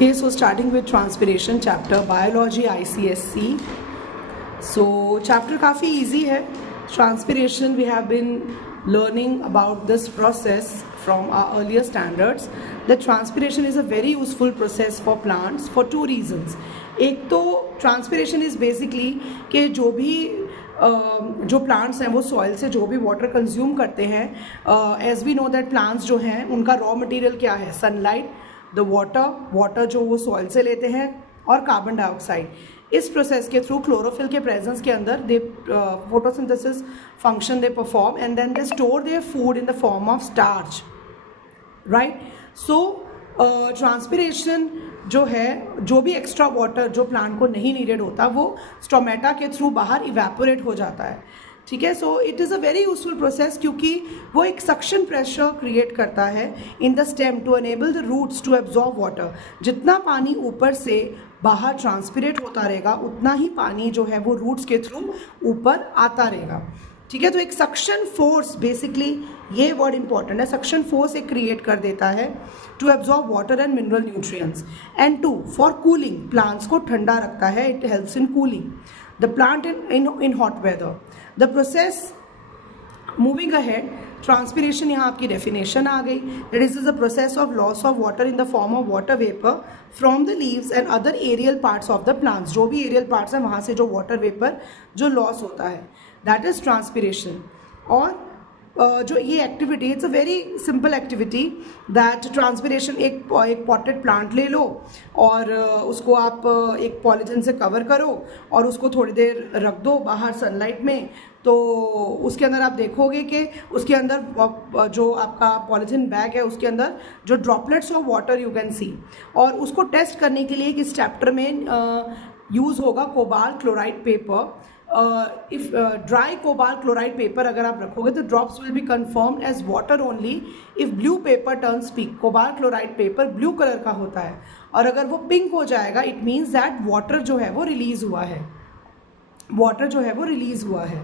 Okay, so starting with transpiration chapter, biology ICSC. So chapter काफ़ी easy है. Transpiration, we have been learning about this process from our earlier standards. That transpiration is a very useful process for plants for two reasons. एक तो transpiration is basically कि जो plants हैं वो soil से जो भी वाटर कंज्यूम करते हैं, as we know that plants जो हैं उनका रॉ मटेरियल क्या है, सनलाइट, द वाटर जो वो सॉइल से लेते हैं, और कार्बन डाइऑक्साइड. इस प्रोसेस के थ्रू क्लोरोफिल के प्रेजेंस के अंदर they photosynthesis function they perform and then they store their food in the form of starch, right. So transpiration जो है, जो भी एक्स्ट्रा वाटर जो प्लांट को नहीं नीडेड होता वो स्टोमेटा के थ्रू बाहर इवेपोरेट हो जाता है, ठीक है. So it is a very useful process क्योंकि वो एक सक्शन प्रेशर क्रिएट करता है in the stem to enable the roots to absorb water. जितना पानी ऊपर से बाहर ट्रांसपिरेट होता रहेगा उतना ही पानी जो है वो रूट्स के थ्रू ऊपर आता रहेगा, ठीक है. तो एक सक्शन फोर्स, बेसिकली ये वर्ड इंपॉर्टेंट है, सक्शन फोर्स एक क्रिएट कर देता है to absorb water and mineral nutrients. And to for cooling, plants को ठंडा रखता है, it helps in cooling the plant in hot weather. The process moving ahead, transpiration यहाँ आपकी डेफिनेशन आ गई. That is the process of loss of water in the form of water vapour from the leaves and other aerial parts of the plants. जो भी aerial parts हैं वहाँ से जो वाटर वेपर जो लॉस होता है, दैट इज ट्रांसपिरेशन. और जो ये activity, it's a very simple activity that transpiration, एक पॉटेड प्लांट ले लो और उसको आप एक पॉलीथिन से कवर करो और उसको थोड़ी देर रख दो बाहर सनलाइट में. तो उसके अंदर आप देखोगे कि उसके अंदर जो आपका पॉलीथिन बैग है उसके अंदर जो droplets of water you can सी. और उसको टेस्ट करने के लिए इस चैप्टर में यूज़ होगा cobalt chloride paper. If dry cobalt chloride paper अगर आप रखोगे तो drops will be confirmed as water only if blue paper turns pink. Cobalt chloride paper blue colour का होता है और अगर वो पिंक हो जाएगा इट मीन्स दैट वाटर जो है वो रिलीज हुआ है, वाटर जो है वो रिलीज हुआ है.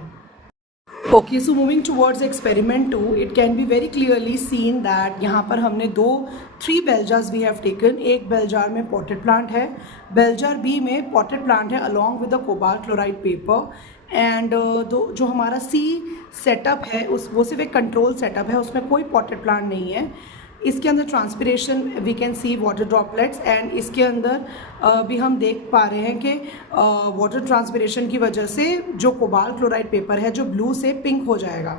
Okay, so moving towards experiment 2, it can be very clearly seen that यहाँ पर हमने 3 bell jars we have taken. एक बेल जार में पॉटेड प्लांट है, बेल जार बी में पॉटेड प्लांट है along with the cobalt chloride paper. And जो हमारा सी सेटअप है वो सिर्फ एक कंट्रोल सेटअप है, उसमें कोई पॉटेड प्लांट नहीं है. इसके अंदर transpiration we can see water droplets and इसके अंदर भी हम देख पा रहे हैं कि वाटर ट्रांसपिरेशन की वजह से जो कोबाल्ट क्लोराइड पेपर है जो ब्लू से पिंक हो जाएगा.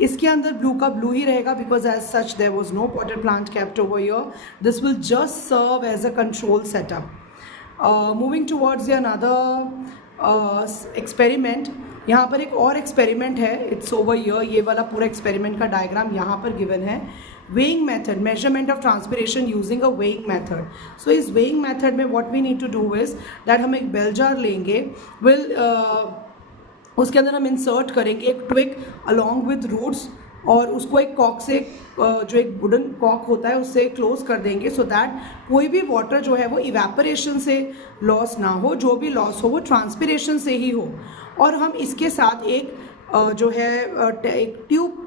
इसके अंदर ब्लू का ब्लू ही रहेगा because as such there was no potted plant kept over here. This will just serve as a control setup. Moving towards another experiment. यहाँ पर एक और एक्सपेरिमेंट है, इट्स ओवर हियर. ये वाला पूरा एक्सपेरिमेंट का डायग्राम यहाँ पर गिवन है. weighing method, measurement of transpiration using a weighing method. So इस weighing method में what we need to do is that हम एक बेल जार लेंगे, उसके अंदर हम इंसर्ट करेंगे एक ट्विग along with roots और उसको एक कॉक से, जो एक वुडन कॉक होता है उससे क्लोज कर देंगे सो दैट कोई भी वाटर जो है वो इवेपोरेशन से लॉस ना हो, जो भी लॉस हो वो ट्रांसपिरेशन से ही हो. और हम इसके साथ एक जो है एक ट्यूब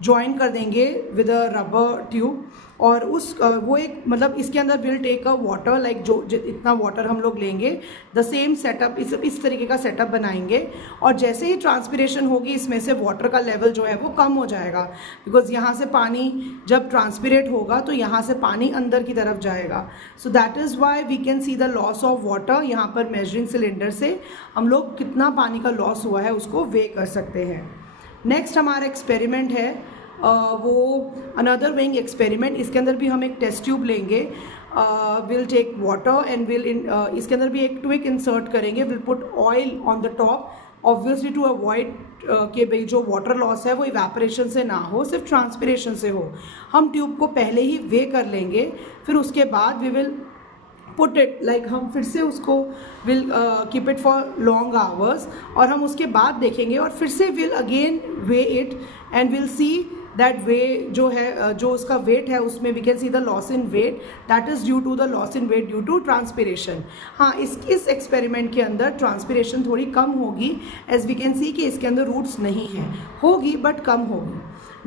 ज्वाइन कर देंगे विद अ रबर ट्यूब और वो एक मतलब इसके अंदर will take a water like जो इतना वाटर हम लोग लेंगे, द सेम सेटअप इस तरीके का सेटअप बनाएंगे. और जैसे ही ट्रांसपिरेशन होगी इसमें से वाटर का लेवल जो है वो कम हो जाएगा बिकॉज यहाँ से पानी जब ट्रांसपिरेट होगा तो यहाँ से पानी अंदर की तरफ जाएगा. So that is why we can see the loss of water. यहाँ पर मेजरिंग सिलेंडर से हम लोग कितना पानी का लॉस हुआ है उसको वे कर सकते हैं. नेक्स्ट हमारा एक्सपेरिमेंट है वो अनदर वेइंग एक्सपेरिमेंट. इसके अंदर भी हम एक टेस्ट ट्यूब लेंगे, विल टेक वाटर एंड इसके अंदर भी एक ट्विग इंसर्ट करेंगे, will put oil on the top obviously to avoid कि भाई जो वाटर लॉस है वो इवेपोरेशन से ना हो, सिर्फ ट्रांसपिरेशन से हो. हम ट्यूब को पहले ही वे कर लेंगे, फिर उसके बाद we will put it like हम फिर से उसको will keep it for long hours और हम उसके बाद देखेंगे और फिर से will again weigh it and will see that weigh जो है जो उसका वेट है उसमें we can see the loss in weight, that is due to the loss in weight due to transpiration. हाँ, इस एक्सपेरिमेंट के अंदर ट्रांसपिरेशन थोड़ी कम होगी एज वी कैन सी कि इसके अंदर रूट्स नहीं हैं, होगी बट कम होगी.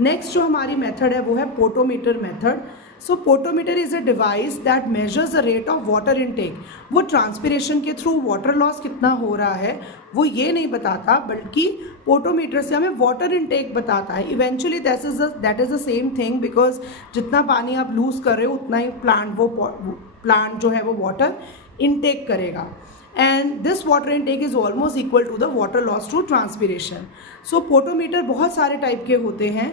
नेक्स्ट जो हमारी मेथड है वो है potometer method. So potometer is a device that measures the rate of water intake. वो ट्रांसपिरेशन के थ्रू वाटर लॉस कितना हो रहा है वो ये नहीं बताता, बल्कि पोटोमीटर से हमें वाटर इनटेक बताता है. Eventually that is the same thing, because जितना पानी आप लूज कर रहे हो उतना ही प्लांट जो है वो वाटर इनटेक करेगा. And this water intake is almost equal to the water loss through transpiration. So potometer बहुत सारे टाइप के होते हैं.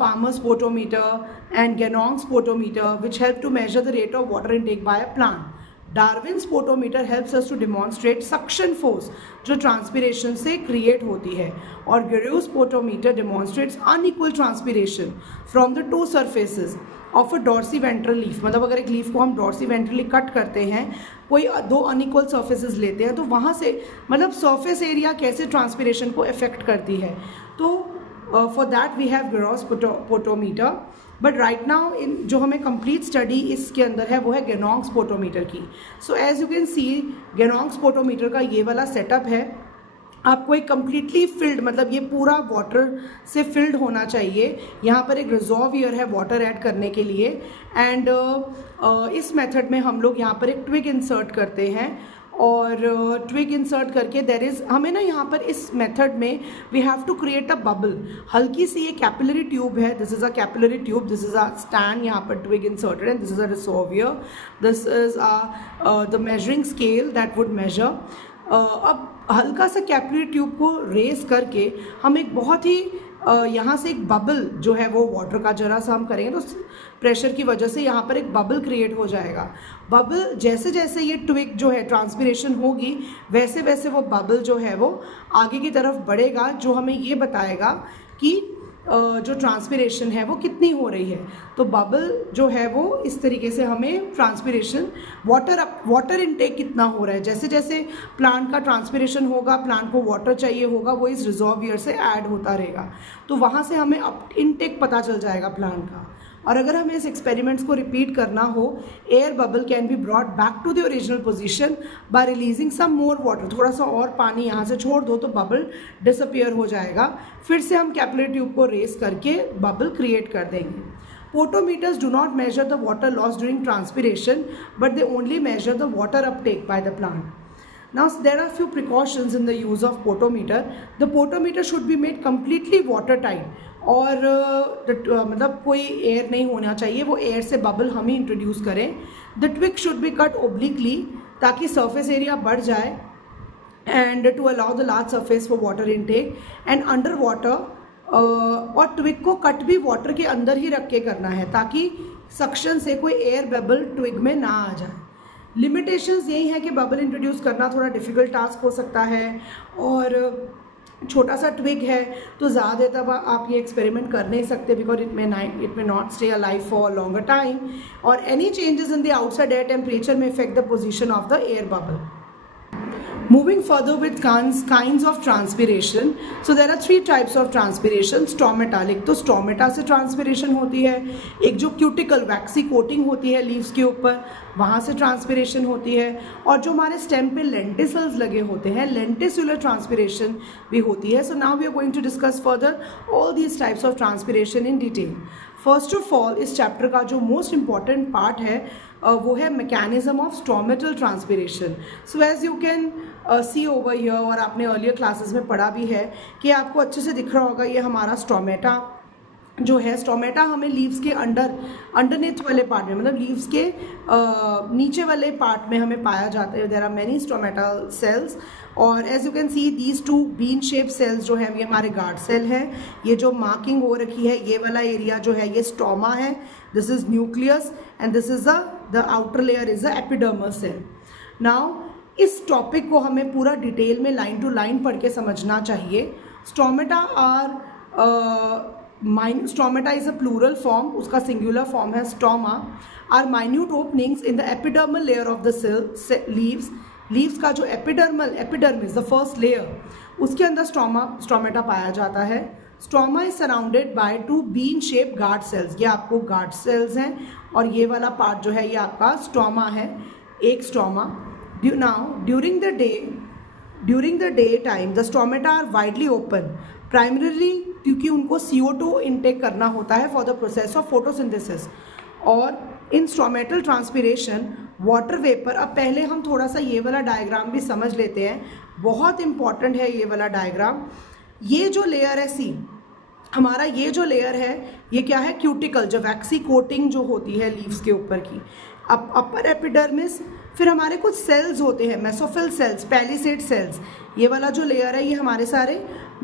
Farmer's potometer and Ganong's potometer which help to measure the rate of water intake by a plant. Darwin's potometer helps us to demonstrate suction force जो transpiration से create होती है. और Guy's potometer demonstrates unequal transpiration from the two surfaces of a dorsiventral leaf. मतलब अगर एक leaf को हम डॉर्सी वेंट्रली कट करते हैं, कोई दो अनइक्वल सर्फेसेस लेते हैं, तो वहाँ से मतलब सरफेस एरिया कैसे ट्रांसपिरेशन को इफेक्ट करती है. तो for that we have Guy's potometer. But right now in जो हमें कंप्लीट स्टडी इसके अंदर है वो है Ganong's पोटोमीटर की. So as you can see Ganong's potometer का ये वाला सेटअप है. आपको एक कम्प्लीटली फिल्ड, मतलब ये पूरा वाटर से फिल्ड होना चाहिए. यहाँ पर एक रिजर्वोयर है वाटर ऐड करने के लिए. एंड इस मेथड में हम लोग यहाँ पर एक ट्विग इंसर्ट करते हैं. और ट्विग इंसर्ट करके देर इज़ हमें ना यहाँ पर इस मेथड में we have to create a bubble. हल्की सी ये कैपिलरी ट्यूब है. This is a capillary tube. This is a stand. यहाँ पर twig inserted and this is a reservoir. This is the measuring scale that would measure. अब हल्का सा capillary tube को रेस करके हम एक बहुत ही यहाँ से एक बबल जो है वो वाटर का जरा सा हम करेंगे तो प्रेशर की वजह से यहाँ पर एक बबल क्रिएट हो जाएगा. बबल जैसे जैसे ये ट्विग जो है ट्रांसपिरेशन होगी वैसे वैसे वो बबल जो है वो आगे की तरफ बढ़ेगा, जो हमें ये बताएगा कि जो ट्रांसपिरेशन है वो कितनी हो रही है. तो बबल जो है वो इस तरीके से हमें ट्रांसपिरेशन वाटर इनटेक कितना हो रहा है. जैसे जैसे प्लांट का ट्रांसपिरेशन होगा, प्लांट को वाटर चाहिए होगा, वो इस रिजर्वोयर से ऐड होता रहेगा. तो वहाँ से हमें इनटेक पता चल जाएगा प्लांट का. और अगर हमें इस एक्सपेरिमेंट्स को रिपीट करना हो, air bubble can be brought back to the original position by releasing some more water. थोड़ा सा और पानी यहाँ से छोड़ दो तो बबल डिसअपियर हो जाएगा. फिर से हम कैपिलरी ट्यूब को रेस करके बबल क्रिएट कर देंगे. Potometers do not measure the water loss during transpiration but they only measure the water uptake by the plant. Now there are few precautions in the use of potometer. The potometer should be made completely watertight. और मतलब कोई air नहीं होना चाहिए, वो air से bubble हम ही इंट्रोड्यूस करें. The twig should be cut obliquely ताकि सरफेस एरिया बढ़ जाए and to allow the large surface for water intake and under water. और ट्विग को कट भी वाटर के अंदर ही रख के करना है ताकि सक्शन से कोई एयर बबल ट्विग में ना आ जाए. लिमिटेशंस यही है कि बबल इंट्रोड्यूस करना थोड़ा डिफ़िकल्ट टास्क हो सकता है और छोटा सा ट्विग है तो ज़्यादा तब आप ये एक्सपेरिमेंट कर नहीं सकते because it may not stay alive for longer time और any changes in the outside air temperature में effect the position of the air bubble. Moving further with kinds of transpiration, so there are three types of transpiration. Stomata, लिख तो stomata से transpiration होती है. एक जो cuticle वैक्सी coating होती है लीव्स के ऊपर, वहाँ से ट्रांसपिरेशन होती है. और जो हमारे स्टेम पे लेंटिसल्स लगे होते हैं, लेंटिसुलर ट्रांसपिरेशन भी होती है. So now we are going to discuss further all these types of transpiration in detail. First of all इस चैप्टर का जो मोस्ट इम्पॉर्टेंट पार्ट है वो है mechanism of stomatal transpiration. So as you can see over here, और आपने earlier classes में पढ़ा भी है कि आपको अच्छे से दिख रहा होगा ये हमारा स्टोमेटा जो है. स्टोमेटा हमें लीव्स के अंडरनेथ वाले पार्ट में, मतलब लीव्स के नीचे वाले पार्ट में हमें पाया जाता है. There are many stomatal cells और as you can see these two bean shape cells जो है ये हमारे गार्ड सेल हैं. ये जो मार्किंग हो रखी है ये वाला एरिया जो है ये स्टोमा है. This is nucleus and this is the outer layer is the epidermal cell. Now इस टॉपिक को हमें पूरा डिटेल में लाइन टू लाइन पढ़ के समझना चाहिए. Stomata are stomata is a plural form, उसका सिंगुलर फॉर्म है stoma. Are minute openings in the epidermal layer of the cell leaves का जो एपिडर्मिस द फर्स्ट लेयर उसके अंदर स्टोमेटा पाया जाता है. Stoma is surrounded by two bean shape guard cells. ये आपको गार्ड सेल्स हैं और ये वाला पार्ट जो है ये आपका स्टोमा है, एक stoma. Now during the day time the stomata are widely open primarily क्योंकि उनको CO2 इंटेक करना होता है for the process of photosynthesis. और इन स्ट्रोमेटल ट्रांसपिरेशन वाटर वेपर, अब पहले हम थोड़ा सा ये वाला डायग्राम भी समझ लेते हैं, बहुत इंपॉर्टेंट है ये वाला डायग्राम। ये जो लेयर है सी, हमारा ये जो लेयर है ये क्या है, क्यूटिकल, जो वैक्सी कोटिंग जो होती है लीव्स के ऊपर की। अब अपर एपिडर्मिस, फिर हमारे कुछ सेल्स होते हैं, मेसोफिल सेल्स, पैलिसेड सेल्स। ये वाला जो लेयर है ये हमारे सारे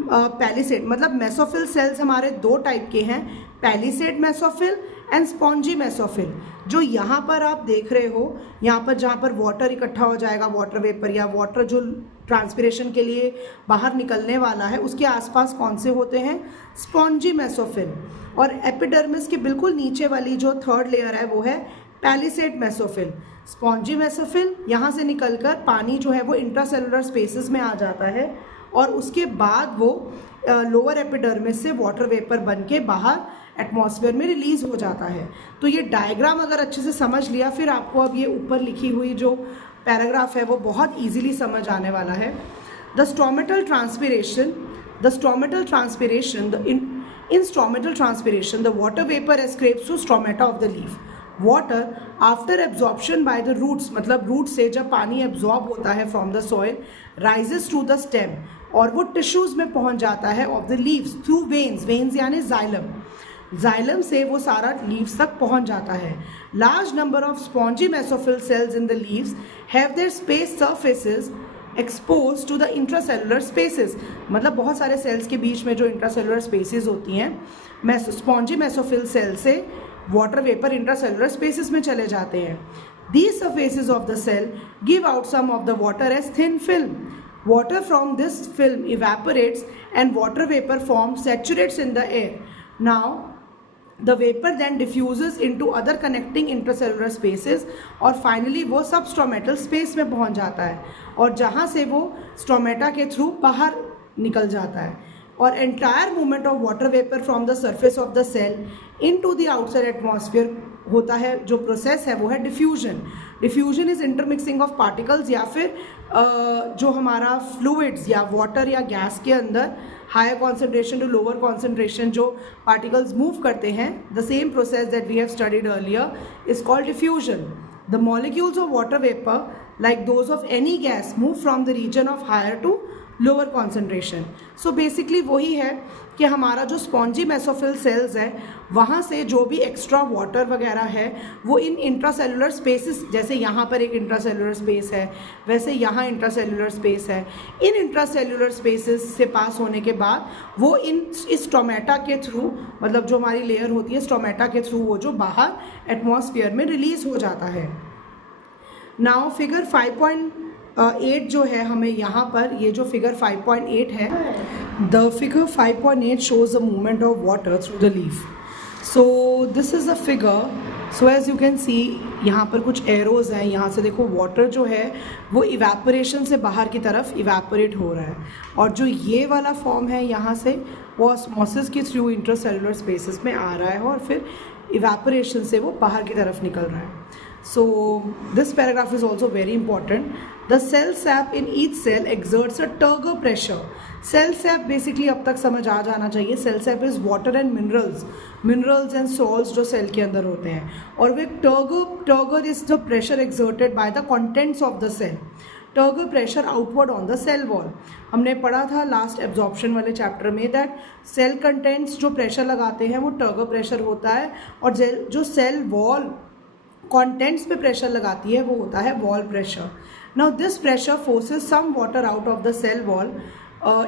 पैलिसेड, मतलब मेसोफिल सेल्स हमारे दो टाइप के हैं, palisade mesophyll and spongy mesophyll. जो यहाँ पर आप देख रहे हो, यहाँ पर जहाँ पर वाटर इकट्ठा हो जाएगा, वाटर वेपर या वाटर जो ट्रांसपिरेशन के लिए बाहर निकलने वाला है, उसके आसपास कौन से होते हैं, स्पॉन्जी मेसोफिल। और एपिडर्मिस के बिल्कुल नीचे वाली जो थर्ड लेयर है वो है पैलिसेड मेसोफिल। स्पॉन्जी मेसोफिल यहाँ से निकलकर पानी जो है वो इंट्रासेलुलर स्पेसेस में आ जाता है और उसके बाद वो लोअर एपिडर्मिस से वाटर वेपर बन के बाहर एटमॉस्फेयर में रिलीज हो जाता है। तो ये डायग्राम अगर अच्छे से समझ लिया, फिर आपको अब ये ऊपर लिखी हुई जो पैराग्राफ है वो बहुत ईजिली समझ आने वाला है। The stromatal transpiration, in stromatal transpiration the water vapor escapes to stromata of the leaf. Water after absorption by the roots, मतलब रूट से जब पानी एब्जॉर्ब होता है from the soil, rises to the stem, और वो टिश्यूज में पहुंच जाता है of the leaves through veins, veins यानी जाइलम, जाइलम से वो सारा लीव्स तक पहुंच जाता है। Large number of spongy mesophyll cells in the leaves have their space surfaces expose to the intracellular spaces, मतलब बहुत सारे सेल्स के बीच में जो इंट्रासेलुलर स्पेसेस होती हैं, स्पॉन्जी मेसोफिल सेल से वाटर वेपर इंट्रासेलुलर स्पेसेस में चले जाते हैं। These surfaces of the cell give out some of the water as thin film. Water from this film evaporates and water vapor form saturates in the air. Now the vapor then diffuses into other connecting intracellular spaces और finally वो substromatal space में पहुंच जाता है और जहाँ से वो स्ट्रोमेटा के थ्रू बाहर निकल जाता है। और entire movement of water vapour from the surface of the cell into the outside atmosphere होता है, जो प्रोसेस है वो है diffusion. Diffusion is intermixing of particles, या फिर जो हमारा फ्लूइड्स या वाटर या गैस के अंदर higher concentration to lower concentration जो पार्टिकल्स मूव करते हैं, the same process that we have studied earlier is called diffusion. The molecules of water vapour like those of any gas move from the region of higher to lower concentration. So basically वही है कि हमारा जो spongy mesophyll sales है वहाँ से जो भी एक्स्ट्रा वाटर वगैरह है वो इन इंट्रासेलुलर स्पेसेस, जैसे यहाँ पर एक इंट्रासेलुलर स्पेस है वैसे यहाँ इंट्रासेलुलर स्पेस है, इन इंट्रासेलुलर स्पेसेस से पास होने के बाद वो इस स्ट्रोमेटा के थ्रू, मतलब जो हमारी लेयर होती है स्ट्रोमेटा के थ्रू, वो जो बाहर एटमॉस्फेयर में रिलीज हो जाता है। नाउ फिगर 5.8 जो है हमें यहाँ पर, ये जो फिगर 5.8 है, the figure 5.8 shows the movement of water through the leaf. So this is a figure, so as you can see यहाँ पर कुछ एरोज हैं, यहाँ से देखो वाटर जो है वो इवेपोरेशन से बाहर की तरफ इवेपोरेट हो रहा है, और जो ये वाला फॉर्म है यहाँ से वो ऑस्मोसिस के थ्रू इंट्रासेलुलर स्पेसेस में आ रहा है और फिर इवेपोरेशन से वो बाहर की तरफ निकल रहा है। So this paragraph is also very important. The cell sap in each cell exerts a turgor pressure. Cell sap basically अब तक समझ आ जाना चाहिए, cell sap is water and minerals and salts जो सेल के अंदर होते हैं, और वो turgor is the pressure exerted by the contents of the cell. Turgor pressure outward on the cell wall. हमने पढ़ा था लास्ट एब्जॉर्प्शन वाले चैप्टर में दैट सेल कंटेंट्स जो प्रेशर लगाते हैं वो turgor प्रेशर होता है, और जो सेल वॉल कंटेंट्स पे प्रेशर लगाती है वो होता है wall pressure. Now this pressure forces some water out of the cell wall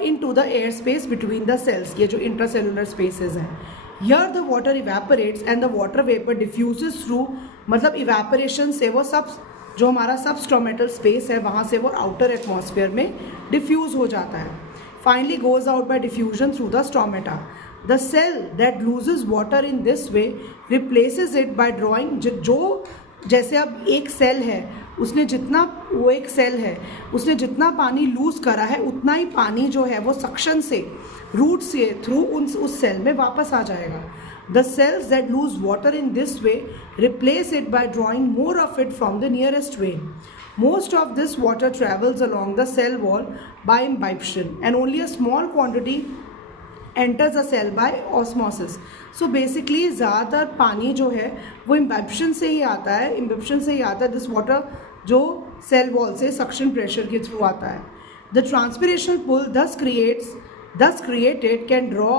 into the air space between the cells, ये जो इंट्रासेलुलर स्पेसेस हैं। Here the water evaporates and the water vapour diffuses through, मतलब evaporation से वो सब जो हमारा सब स्ट्रोमेटल स्पेस है वहाँ से वो आउटर एटमॉस्फेयर में डिफ्यूज हो जाता है। Finally goes out by diffusion through the stromata. The cell that loses water in this way replaces it by drawing, जो जैसे अब एक सेल है उसने जितना पानी लूज करा है उतना ही पानी जो है वो सक्शन से रूट से थ्रू उस सेल में वापस आ जाएगा। The cells that lose water in this way replace it by drawing more of it from the nearest vein. Most of this water travels along the cell wall by imbibition and only a small quantity enters a cell by osmosis. So basically ज़्यादातर पानी जो है वो इम्बिप्शन से ही आता है, this water जो सेल वॉल से सक्शन प्रेशर के थ्रू आता है. The transpiration pull thus created can draw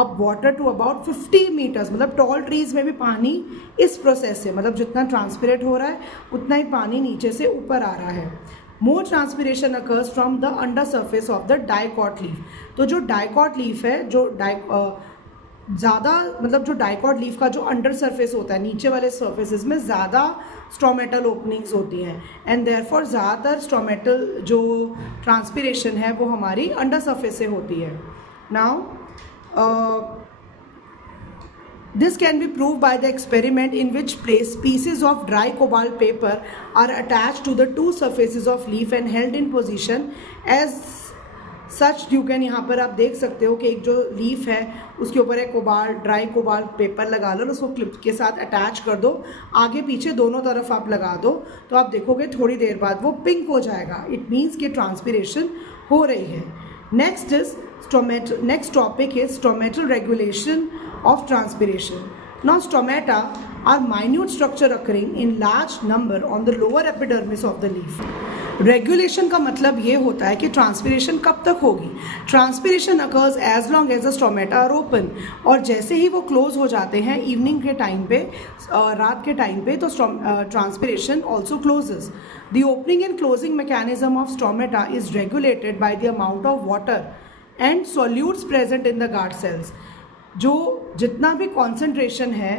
up water to about 50 meters. मतलब टॉल ट्रीज में भी पानी इस प्रोसेस से, मतलब जितना ट्रांसपिरेट हो रहा है उतना ही पानी नीचे से ऊपर आ रहा है. More transpiration occurs from the under surface of the dicot leaf. तो जो डाइकॉट लीफ है, जो ज़्यादा मतलब जो डाइकॉट लीफ का जो अंडर सरफेस होता है, नीचे वाले सर्फेसेस में ज़्यादा स्टोमेटल ओपनिंग्स होती हैं, एंड देयरफॉर ज़्यादातर स्टोमेटल जो ट्रांसपिरेशन है वो हमारी अंडर सरफेस से होती है. Now this can be proved by the experiment in which pieces of dry cobalt paper are attached to the two surfaces of leaf and held in position as such. You can यहाँ पर आप देख सकते हो कि एक जो leaf है उसके ऊपर एक ड्राई कोबाल्ट पेपर लगा लो और उसको क्लिप के साथ अटैच कर दो, आगे पीछे दोनों तरफ आप लगा दो, तो आप देखोगे थोड़ी देर बाद वो पिंक हो जाएगा. इट मीन्स कि ट्रांसपिरेशन हो रही है. Next topic is stomatal regulation of transpiration. Now stomata are minute structure occurring in large number on the lower epidermis of the leaf. Regulation का मतलब ये होता है कि ट्रांसपिरेशन कब तक होगी. Transpiration occurs as long as the stomata are open, और जैसे ही वो क्लोज हो जाते हैं इवनिंग के टाइम पे, रात के टाइम पे, तो transpiration also closes. The opening and closing mechanism of stomata is regulated by the amount of water and solutes present in the guard cells. जो जितना भी कॉन्सेंट्रेशन है,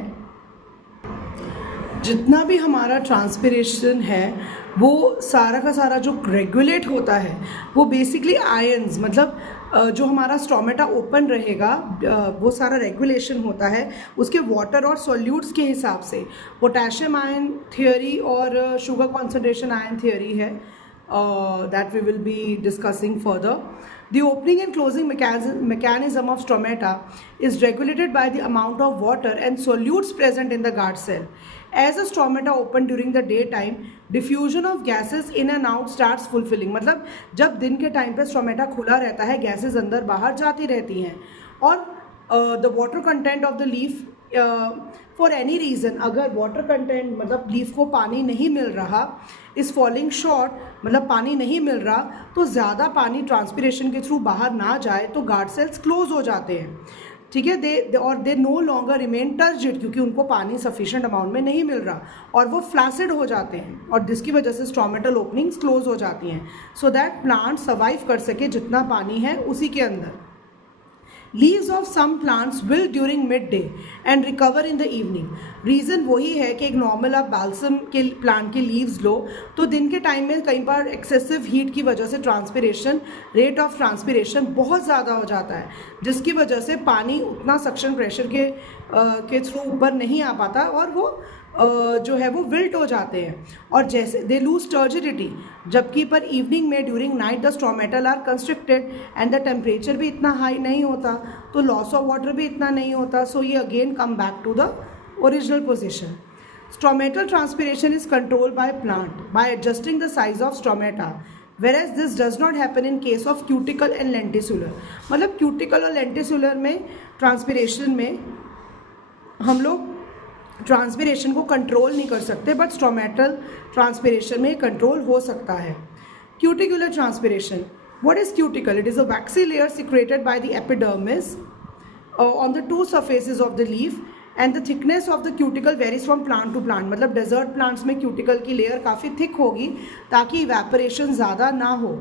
जितना भी हमारा ट्रांसपिरेशन है, वो सारा का सारा जो रेगुलेट होता है वो बेसिकली आयंस, मतलब जो हमारा स्टोमेटा ओपन रहेगा वो सारा रेगुलेशन होता है उसके वाटर और सॉल्यूट्स के हिसाब से. पोटेशियम आयन थियोरी और शुगर कॉन्सेंट्रेशन आयन थियोरी है, that we will be discussing further. The opening and closing mechanism of stomata is regulated by the amount of water and solutes present in the guard cell. As the stomata open during the daytime, diffusion of gases in and out starts fulfilling. मतलब जब दिन के time पे stomata खुला रहता है, gases अंदर बाहर जाती रहती हैं, और the water content of the leaf for any reason, अगर वाटर कंटेंट मतलब लीफ को पानी नहीं मिल रहा, इज़ फॉलिंग शॉर्ट, मतलब पानी नहीं मिल रहा, तो ज़्यादा पानी ट्रांसपिरेशन के थ्रू बाहर ना जाए तो गार्ड सेल्स क्लोज हो जाते हैं. ठीक है, they know longer remain turgid, क्योंकि उनको पानी सफिशिएंट अमाउंट में नहीं मिल रहा, और वो फ्लैसिड हो जाते हैं, और जिसकी वजह से स्टोमेटल ओपनिंग्स क्लोज हो जाती हैं, सो दैट प्लांट सर्वाइव कर सके जितना पानी है उसी के अंदर. Leaves of some plants will during midday and recover in the evening. Reason वही है कि एक नॉर्मल आप बाल्सम के प्लांट के लीव्स लो तो दिन के टाइम में कई बार एक्सेसिव हीट की वजह से ट्रांसपिरेशन, रेट ऑफ ट्रांसपिरेशन बहुत ज़्यादा हो जाता है, जिसकी वजह से पानी उतना सक्शन प्रेशर के थ्रू ऊपर नहीं आ पाता, और वो जो है वो विल्ट हो जाते हैं, और जैसे दे लूज टर्जिडिटी. जबकि पर इवनिंग में during night the stomatal are constricted and the temperature भी इतना हाई नहीं होता, तो लॉस ऑफ वाटर भी इतना नहीं होता, सो ये again come back to the original position. Stomatal transpiration is controlled by plant by adjusting the size of stomata, whereas this does not happen in case of cuticle and lenticular. मतलब cuticle और लेंटिसुलर में transpiration में हम लोग transpiration को control नहीं कर सकते, बट स्टोमेटल ट्रांसपिरेशन में कंट्रोल हो सकता है. Cuticular transpiration, what is cuticle? It is a waxy layer secreted by the epidermis on the two surfaces of the leaf, and the thickness of the cuticle varies from plant to plant. मतलब desert plants में cuticle की लेयर काफ़ी thick होगी ताकि evaporation ज़्यादा ना हो,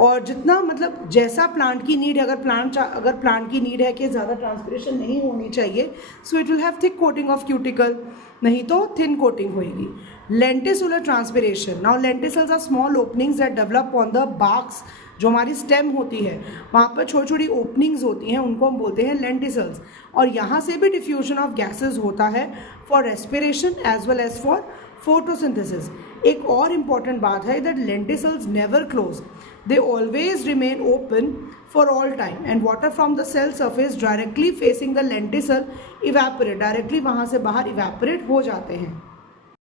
और जितना मतलब जैसा प्लांट की नीड है, अगर प्लांट की नीड है कि ज़्यादा ट्रांसपिरेशन नहीं होनी चाहिए, so it will have thick coating of cuticle, नहीं तो थिन कोटिंग होएगी. Lenticular transpiration, now lenticels are small openings that develop on the barks. जो हमारी स्टेम होती है वहाँ पर छोटी छोटी ओपनिंग्स होती हैं, उनको हम बोलते हैं लेंटिसल्स, और यहाँ से भी डिफ्यूजन ऑफ गैसेज होता है for respiration as well as for photosynthesis. एक और इम्पॉर्टेंट बात है that lenticels never close, they always remain open for all time, and water from the cell surface directly facing the lenticel evaporate, directly वहाँ से बाहर evaporate हो जाते हैं.